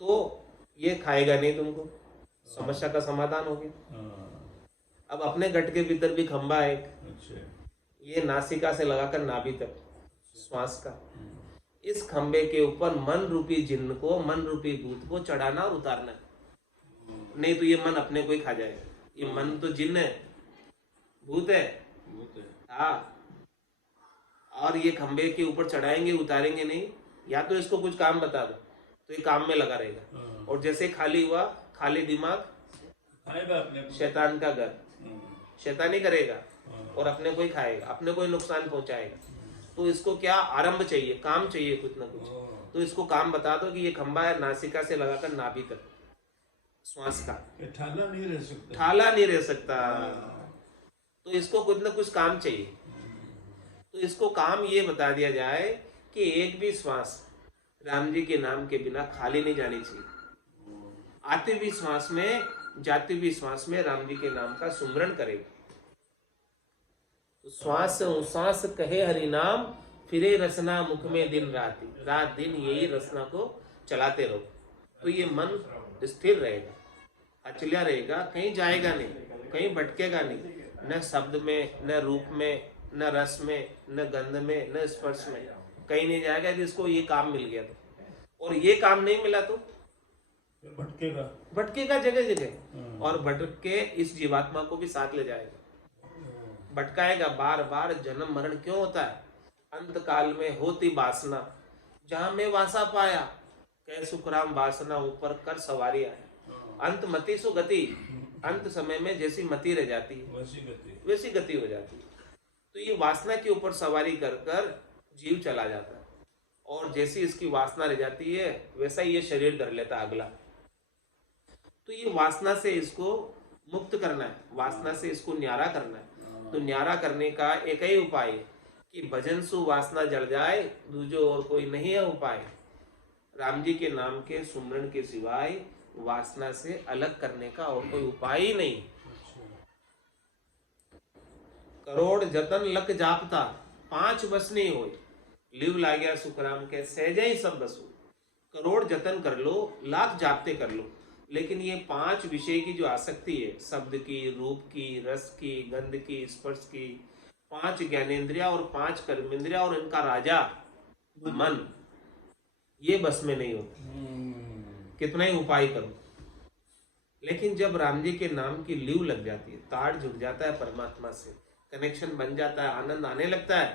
तो ये खाएगा नहीं तुमको, समस्या का समाधान हो गया। अब अपने गट के भीतर भी खंबा है एक, अच्छा ये नासिका से लगाकर नाभि तक श्वास का, इस खंबे के ऊपर मन रूपी जिन्न को, मन रूपी भूत को चढ़ाना और उतारना है। नहीं तो ये मन अपने को ही खा जाएगा। ये मन तो जिन्न है, भूत है। हाँ, और ये खंबे के ऊपर चढ़ाएंगे उतारेंगे नहीं, या तो इसको कुछ काम बता दो तो ये काम में लगा रहेगा, और जैसे खाली हुआ, खाली दिमाग खाएगा अपने शैतान का घर, शैतानी करेगा और अपने को ही खाएगा, अपने को ही नुकसान पहुंचाएगा। तो इसको क्या आरंभ चाहिए, काम चाहिए कुछ ना कुछ। तो इसको काम बता दो कि ये खंबा है नासिका से लगाकर नाभि तक श्वास का, ये ठाला नहीं रह सकता। ठाला नहीं रह सकता। तो इसको कुछ ना कुछ काम चाहिए। तो इसको काम ये बता दिया जाए कि एक भी श्वास राम जी के नाम के बिना खाली नहीं जानी चाहिए। आते भी श्वास में, जाते भी श्वास में राम जी के नाम का सुमरण करेगा। तो श्वास उश्वास कहे हरि नाम, फिरे रसना मुख में दिन राति, रात दिन यही रसना को चलाते रहो। तो ये मन स्थिर रहेगा, अचलिया रहेगा, कहीं जाएगा नहीं, कहीं भटकेगा नहीं, न शब्द में, न रूप में, न रस में, न गंध में, न स्पर्श में, कहीं नहीं जाएगा। यदि इसको ये काम मिल गया तो, और ये काम नहीं मिला तो भटकेगा, भटकेगा जगह जगह, और भटक के इस जीवात्मा को भी साथ ले जाएगा, भटकाएगा। बार बार जन्म मरण क्यों होता है? अंत काल में होती वासना, जहां में वासा पाया, कह सुखराम वासना ऊपर कर सवारी आया। अंत मति सु गति, अंत समय में जैसी मति रह जाती है वैसी गति हो जाती है। तो ये वासना के ऊपर सवारी कर कर जीव चला जाता है, और जैसी इसकी वासना रह जाती है वैसा ही ये शरीर धर लेता अगला। तो ये वासना से इसको मुक्त करना है, वासना से इसको न्यारा करना है। तो न्यारा करने का एक ही उपाय है कि भजन सु वासना जल जाए, दूजो और कोई नहीं है उपाय। राम जी के नाम के सुमरन के सिवाय वासना से अलग करने का और कोई उपाय ही नहीं। करोड़ जतन लक जापता, 5 बस नहीं हो। लिव ला गया सुखराम के सहजे ही सब बसो। करोड़ जतन कर लो, लाख जापते कर लो, लेकिन ये 5 विषय की जो आसक्ति है, शब्द की, रूप की, रस की, गंध की, स्पर्श की, 5 ज्ञानेन्द्रिया और 5 कर्मेंद्रिया और इनका राजा मन, ये बस में नहीं होती, कितना ही उपाय करो। लेकिन जब राम जी के नाम की लीव लग जाती है, ताड़ जुड़ जाता है परमात्मा से, कनेक्शन बन जाता है, आनंद आने लगता है,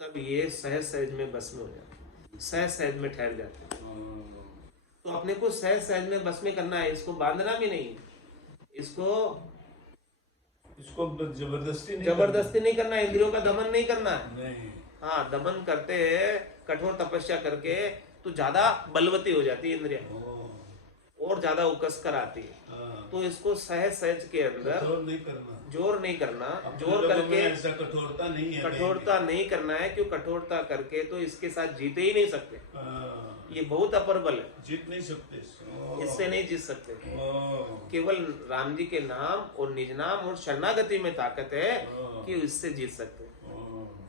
तब ये सहज सहज में बस में हो जाता है, सहज सहज में ठहर जाता है। तो अपने को सहज सहज में बस में करना है, इसको बांधना भी नहीं, इसको जबरदस्ती नहीं करना, इंद्रियों का दमन नहीं करना है। नहीं। हाँ, दमन करते हैं कठोर तपस्या करके तो ज्यादा बलवती हो जाती है इंद्रिया, और ज्यादा उकस कर आती है। तो इसको सहज सहज के अंदर जोर नहीं करना, जोर करके ऐसा कठोरता नहीं है, कठोरता नहीं करना है। क्यों कठोरता करके तो इसके साथ जीते ही नहीं सकते, ये बहुत अपर बल है, जीत नहीं सकते, इससे नहीं जीत सकते। केवल राम जी के नाम और निज नाम और शरणागति में ताकत है कि इससे जीत सकते।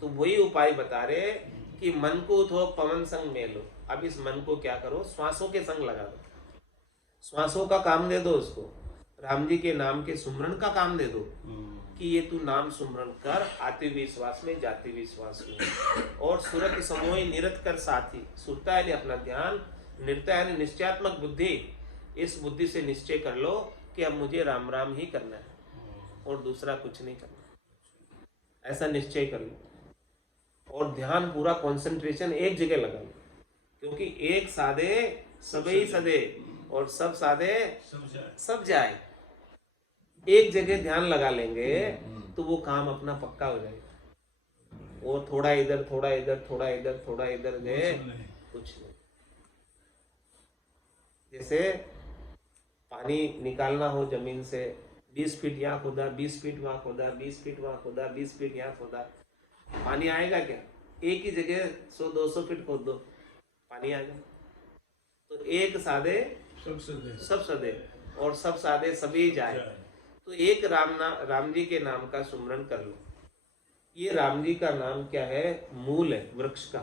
तो वही उपाय बता रहे कि मन को थो पवन संग में लो। अब इस मन को क्या करो, श्वासों के संग लगा दो, श्वासों का काम दे दो उसको, राम जी के नाम के सुमरन का काम दे दो कि ये तू नाम सुमरन कर, आते हुए श्वास में, जाते हुए श्वास में। और सुरत समोह निरत कर साथी, सुरता है अपना ध्यान, निरता है निश्चयात्मक बुद्धि, इस बुद्धि से निश्चय कर लो कि अब मुझे राम राम ही करना है और दूसरा कुछ नहीं करना, ऐसा निश्चय कर लो। और ध्यान पूरा कंसंट्रेशन एक जगह लगा लो, क्योंकि एक साधे सबई सदे और सब साधे सब जाए। एक जगह ध्यान लगा लेंगे तो वो काम अपना पक्का हो जाएगा। वो थोड़ा इधर थोड़ा इधर थोड़ा इधर थोड़ा इधर गए कुछ नहीं। जैसे पानी निकालना हो जमीन से, 20 फीट यहाँ खोदा, 20 फीट वहां खोदा, 20 फीट वहां खोदा, 20 फीट यहाँ खोदा, पानी आएगा क्या? एक ही जगह 100-200 फीट खोद दो, पानी आएगा। तो एक साधे सब सदे और सब साधे सभी जाए। तो एक राम जी के नाम का सुमरन कर लो। ये राम जी का नाम क्या है? मूल है वृक्ष का।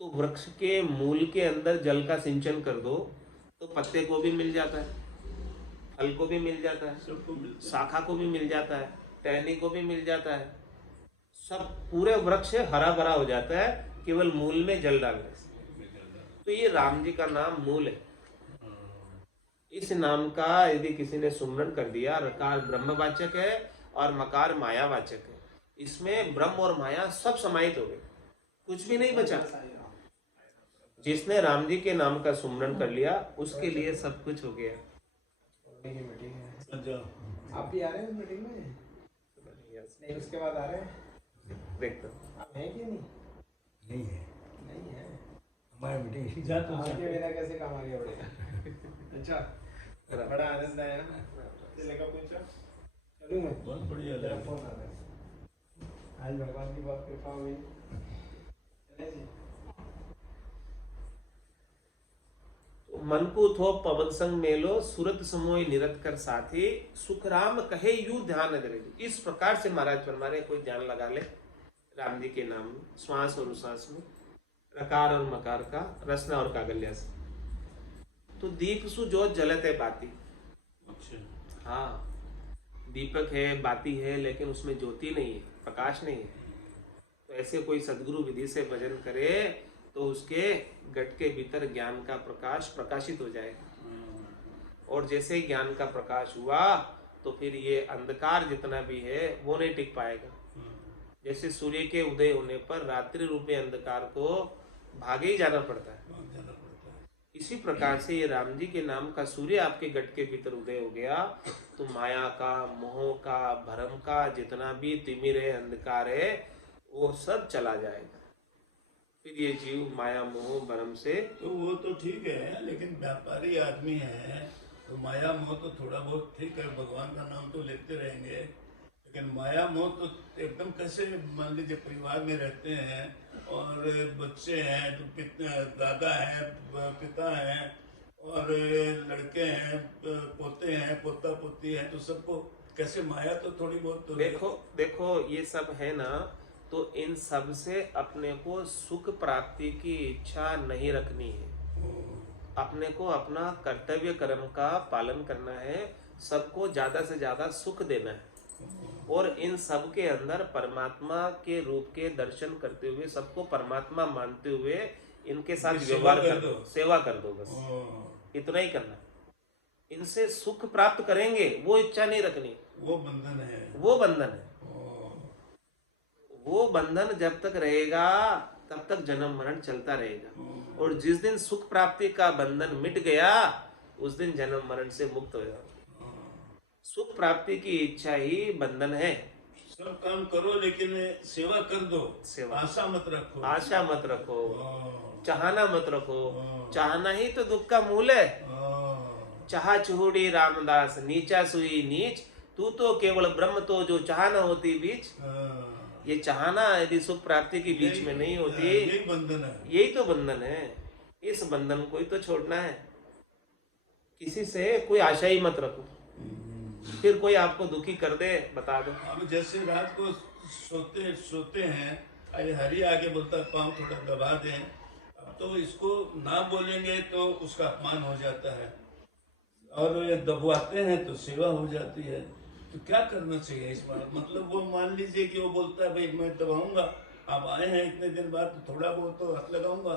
तो वृक्ष के मूल के अंदर जल का सिंचन कर दो तो पत्ते को भी मिल जाता है, फल को भी मिल जाता है, शाखा को भी मिल जाता है, टहनी को भी मिल जाता है, सब पूरे वृक्ष हरा भरा हो जाता है केवल मूल में जल डालने से। तो ये राम जी का नाम मूल है। इस नाम का यदि किसी ने सुमरन कर दिया, रकार ब्रह्मवाचक है और मकार मायावाचक है, इसमें ब्रह्म और माया सब समाहित हो गए, कुछ भी नहीं बचा। जिसने राम जी के नाम का सुमरन कर लिया उसके लिए सब कुछ हो गया। आप भी आ रहे हैं मीटिंग में? नहीं, उसके बाद आ रहे हैं? देखते आप हैं कि नहीं? नहीं है, नहीं है। हमारी मीटिंग इसी आपके बिना कैसे काम आगे बढ़ेगा? अच्छा, बड़ा आनंद आया ना, चलेगा पूछो। चलूँ मैं? बहुत बढ़िया मेरा लगा। फोन आ रहा है। आज भगवान की बहुत कृपा हुई। चले जी। मन को थो पवन संग मेलो, सूरत समोय निरत कर साथी, सुख राम कहे यू ध्यान धरे। इस प्रकार से महाराज फरमा रहे, कोई ध्यान लगा ले राम जी के नाम में, श्वास और उश्वास में, रकार और मकार का, रसना और कागल्या से। तो दीप सु जो जलत है बाती। हाँ, दीपक है, बाती है, लेकिन उसमें ज्योति नहीं है, प्रकाश नहीं है। तो ऐसे कोई सदगुरु विधि से भजन करे तो उसके गट के भीतर ज्ञान का प्रकाश प्रकाशित हो जाएगा। और जैसे ही ज्ञान का प्रकाश हुआ तो फिर ये अंधकार जितना भी है वो नहीं टिक पाएगा। जैसे सूर्य के उदय होने पर रात्रि रूपी अंधकार को भागे ही जाना पड़ता है, इसी प्रकार से ये राम जी के नाम का सूर्य आपके गट के भीतर उदय हो गया तो माया का, मोह का, भरम का जितना भी तिमिर है, अंधकार है, वो सब चला जाएगा। फिर ये जीव माया मोह भरम से, तो वो तो ठीक है, लेकिन व्यापारी आदमी है तो माया मोह तो थोड़ा बहुत ठीक है, भगवान का नाम तो लेते रहेंगे, लेकिन माया मोह तो एकदम कैसे, मान लीजिए परिवार में रहते हैं और बच्चे हैं, दादा है, पिता है और लड़के हैं, पोते हैं, पोता पोती है, तो सबको कैसे माया तो थोड़ी बहुत तो देखो देखो ये सब है ना, तो इन सब से अपने को सुख प्राप्ति की इच्छा नहीं रखनी है। अपने को अपना कर्तव्य कर्म का पालन करना है, सबको ज्यादा से ज्यादा सुख देना है और इन सब के अंदर परमात्मा के रूप के दर्शन करते हुए, सबको परमात्मा मानते हुए इनके साथ व्यवहार कर दो, सेवा कर दो, बस इतना ही करना। इनसे सुख प्राप्त करेंगे वो इच्छा नहीं रखनी, वो बंधन है, वो बंधन है। वो बंधन जब तक रहेगा तब तक जन्म मरण चलता रहेगा और जिस दिन सुख प्राप्ति का बंधन मिट गया उस दिन जन्म मरण से मुक्त हो जाओ। सुख प्राप्ति की इच्छा ही बंधन है। सब काम करो लेकिन सेवा कर दो, सेवा, आशा मत रखो, आशा मत रखो, चाहना मत रखो। चाहना ही तो दुख का मूल है। चाह चुहड़ी रामदास नीचा सुई नीच, तू तो केवल ब्रह्म तो जो चाहना होती बीच। ये चाहना यदि सुख प्राप्ति की बीच में नहीं होती, यही बंधन है, यही तो बंधन है। इस बंधन को ही तो छोड़ना है। किसी से कोई आशा ही मत रखो, फिर कोई आपको दुखी कर दे बता दो। हम जैसे रात को सोते हैं, अरे हरि आगे बोलता पाँव थोड़ा दबा दें, अब तो इसको ना बोलेंगे तो उसका अपमान हो जाता है और दबवाते हैं तो सेवा हो जाती है। तो क्या करना चाहिए इस बार? मतलब वो मान लीजिए कि वो बोलता है भाई मैं दबाऊंगा, आप आए हैं इतने दिन बाद तो थोड़ा बहुत तो हाथ लगाऊंगा।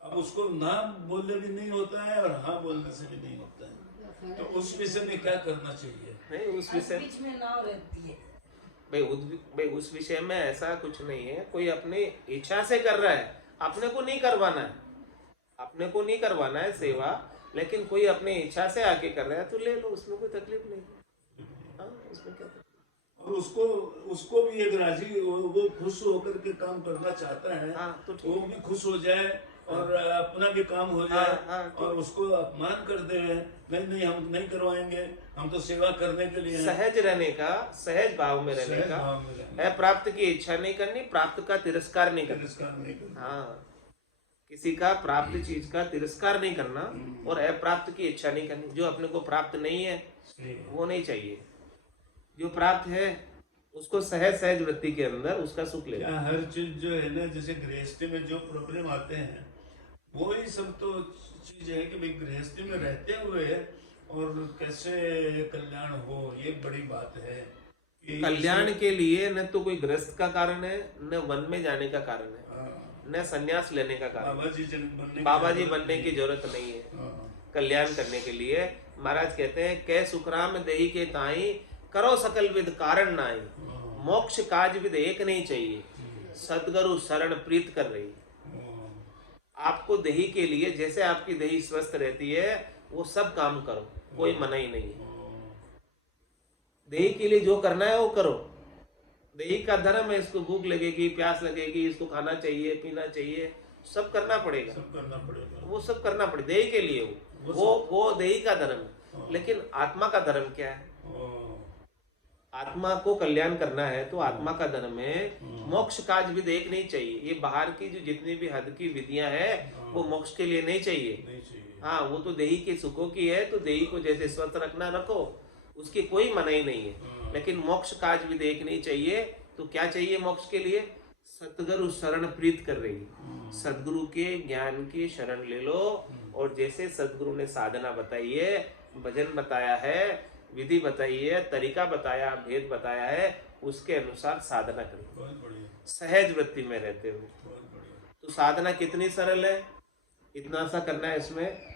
अब उसको ना बोलने भी नहीं होता है और हाँ बोलने से भी नहीं होता है, तो उस विषय में क्या करना चाहिए? नहीं उस विषय बीच में नाव रहती है। भाई उस विषय में ऐसा कुछ नहीं है। कोई अपनी इच्छा से कर रहा है, अपने को नहीं करवाना है, अपने को नहीं करवाना है सेवा, लेकिन कोई अपनी इच्छा से आके कर रहा है तो ले लो, उसमें कोई तकलीफ नहीं। हाँ, उसमें क्या तकलीफ? और उसको भी एक राजी, वो खुश होकर के काम करना चाहता है, हाँ, तो ठीक वो भी खुश हो जाए और अपना भी काम हो जाए। हाँ, तो और उसको अपमान कर दे, नहीं हम नहीं करवाएंगे, हम तो सेवा करने के लिए हैं। सहज रहने का, सहज भाव में रहने सहज का, भाव में रहने है प्राप्त की इच्छा नहीं करनी, प्राप्त का तिरस्कार नहीं करना। तिरस्कार नहीं करना। हाँ, किसी का प्राप्त चीज का तिरस्कार नहीं करना और अप्राप्त की इच्छा नहीं करनी। जो अपने को प्राप्त नहीं है वो नहीं चाहिए, जो प्राप्त है उसको सहज सहज वृत्ति के अंदर उसका सुख ले। क्या हर चीज जो है ना, जैसे गृहस्थी में जो प्रॉब्लम आते हैं वो ही सब तो चीज है कि भाई गृहस्थी में रहते हुए और कैसे कल्याण हो, ये बड़ी बात है। कल्याण के लिए न तो कोई गृहस्थ का कारण है, न वन में जाने का कारण है, न संन्यास लेने का कारण। बाबा जी बनने की जरूरत नहीं है। कल्याण करने के लिए महाराज कहते हैं कै सुखराम देही के ताई, करो सकल विद कारण नाई। मोक्ष काज विद एक नहीं चाहिए, सदगुरु शरण प्रीत कर रही। आपको देही के लिए, जैसे आपकी देही स्वस्थ रहती है वो सब काम करो, कोई मना ही नहीं है। देही के लिए जो करना है वो करो। देही का धर्म है, इसको भूख लगेगी, प्यास लगेगी, इसको खाना चाहिए, पीना चाहिए, सब करना पड़ेगा, सब करना पड़ेगा, वो सब करना पड़ेगा देही के लिए। वो देही का धर्म है। लेकिन आत्मा का धर्म क्या है? आत्मा को कल्याण करना है तो आत्मा का धर्म है मोक्ष काज विद एक नहीं चाहिए। ये बाहर की जो जितनी भी हद की विधियां हैं वो मोक्ष के लिए नहीं चाहिए। हाँ, वो तो देही के सुखों की है, तो देही को जैसे स्वस्थ रखना रखो, उसकी कोई मनाही नहीं है। लेकिन मोक्ष काज विद एक नहीं चाहिए। तो क्या चाहिए मोक्ष के लिए? सतगुरु शरण प्रीत कर रही। सदगुरु के ज्ञान की शरण ले लो और जैसे सदगुरु ने साधना बताई है, भजन बताया है, विधि बताई है, तरीका बताया, भेद बताया है, उसके अनुसार साधना करो सहज वृत्ति में रहते हुए। तो साधना कितनी सरल है, इतना सा करना है इसमें।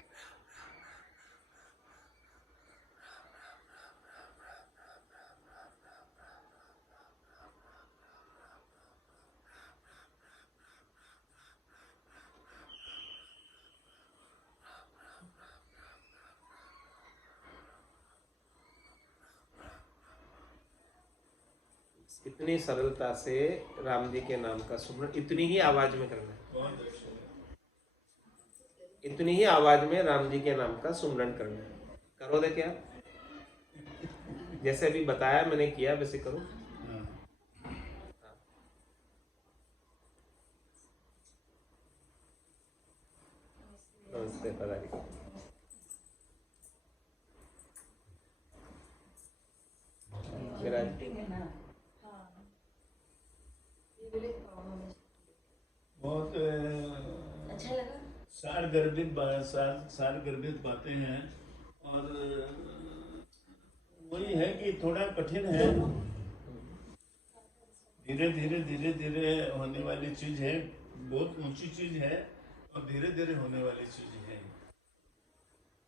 इतनी सरलता से राम जी के नाम का सुमरन इतनी ही आवाज में करना है, इतनी ही आवाज में राम जी के नाम का सुमरन करना है। करो दे क्या, जैसे अभी बताया मैंने किया वैसे करो। नमस्ते पधारी। विराज बहुत अच्छा लगा। सारगर्भित बातें हैं और वही है कि थोड़ा कठिन है, धीरे धीरे होने वाली चीज है, बहुत ऊंची चीज है और धीरे धीरे होने वाली चीज है।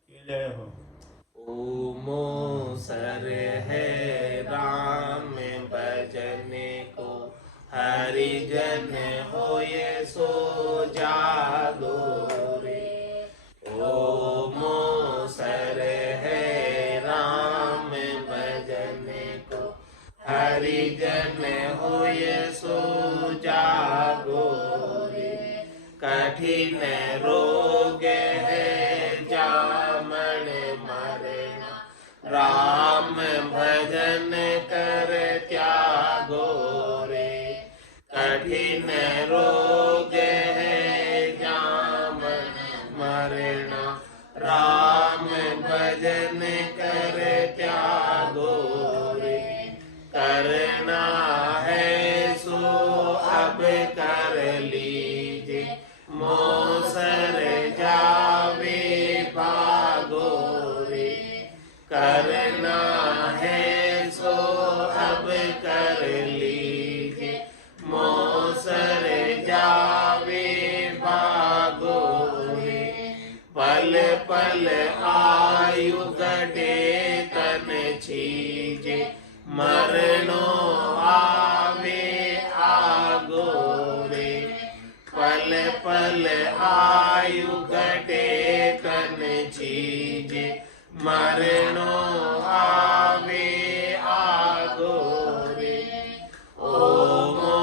ये जय हो। ओमो सर है राम भजने को, हरिजन होए सो जागो रे। ओमो सर है राम भजने को, हरिजन होए सो जागो रे। कठिन रोग है जामन मरना, राम भजन कर त्यागो रे। कठिन रोग है जामन मरना, राम भजन कर त्यागो रे। करना है सो अब कर लीजिए, मोसर जावे भागो रे। करना है सो अब कर लीजिए, मोसर जावे भागो रे। पल पल आयु घटे तन छीजे, मरनो आवे आगो रे। पल पल आयु घटे तन छीजे, मरनो आवे आगो रे। ओमो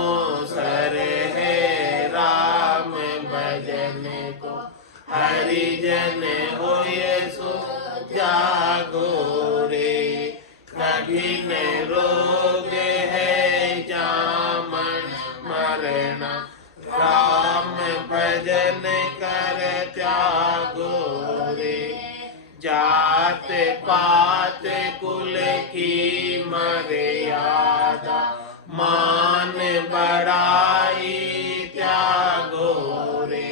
सर है राम भजन को, हरिजन होए सो जागो रे। कठिन रोग है जामन मरना, राम भजन कर त्यागो रे। जात पात कुल की मर्यादा, मान बड़ाई त्यागो रे।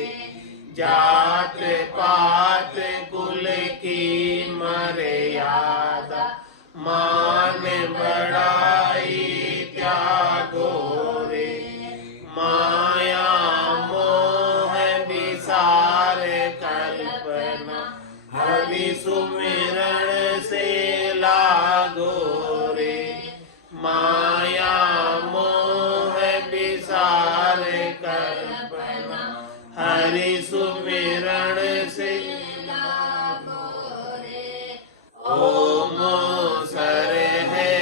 जात पात कुल की मर्यादा, मान बड़ाई त्यागो रे। माया मोह विसार कल्पना, हरि सुमिरन से लागो रे। माया मोह विसार कल्पना, हरि सुमिरन से लागो रे। ओमो सर है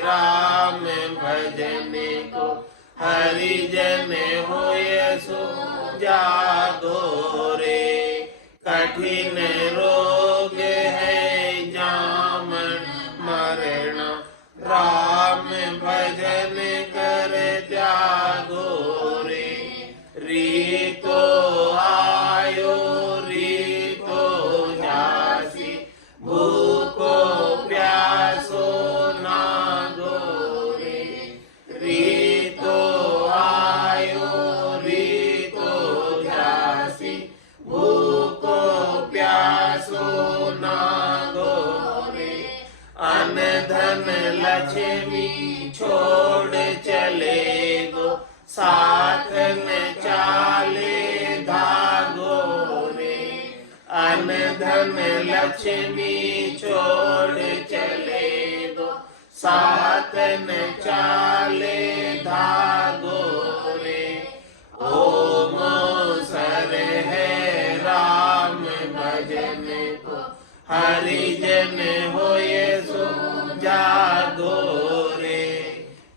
राम भजने को, हरिजन होए सो जागो रे। कठिन रोग है जामन मरना, राम भजन कर त्यागो रे। रीतो आयो रीतो जासी, भूको प्यासो नागो रे। रीतो आयो रीतो जासी, भूको प्यासो नागो रे। अन धन लक्ष्मी छोड़ चले गो, साथ न चाले धागो रे। अन धन लक्ष्मी छोड़ चले गो, साथ न चाले धागो रे। ओमो सर है राम भजन को, हरिजन होए सो जागो रे।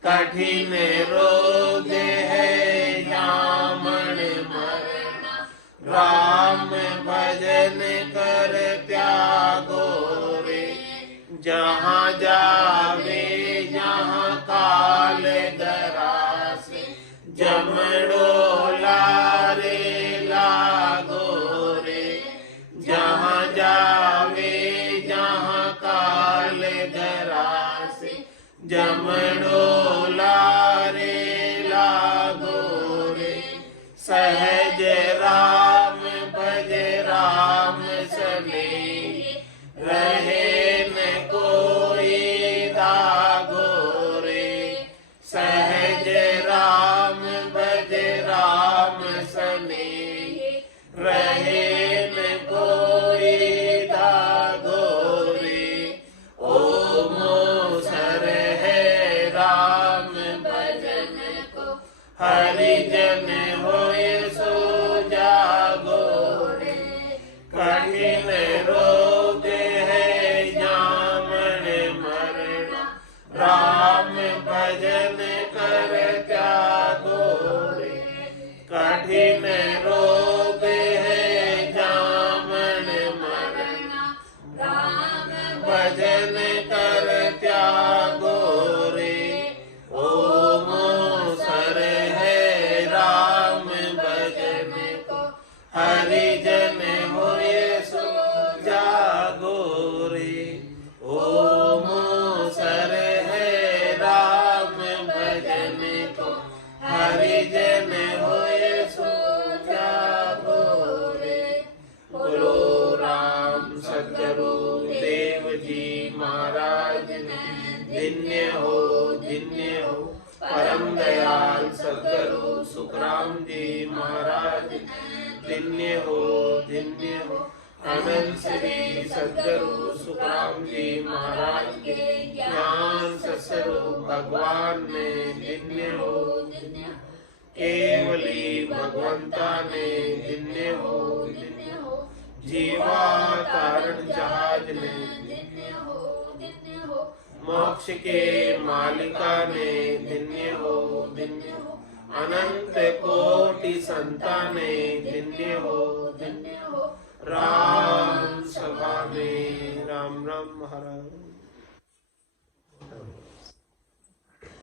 कठिन रोग है जामन मरना, राम भजन कर त्यागो रे। जहाँ जावे जहाँ काल दरासे, जमड़ो लारे लागो रे। हरिजन होए सो जागो रे। ओम सर है राम भजन को, हरिजन होए सो जागो रे। बोलो राम सतगुरु देव जी महाराज धन्य हो परम दयाल सतगुरु सुखराम जी महाराज धन्य हो अनंत श्री सतगुरु सुखराम जी महाराज के ज्ञान सत्स्वरूप भगवान ने धन्य हो केवली भगवंता ने धन्य हो जीवा तारण जहाज ने मोक्ष के मालिका ने धन्य हो अनंत कोटि संताने धन्य हो राम सभा में राम राम महाराज।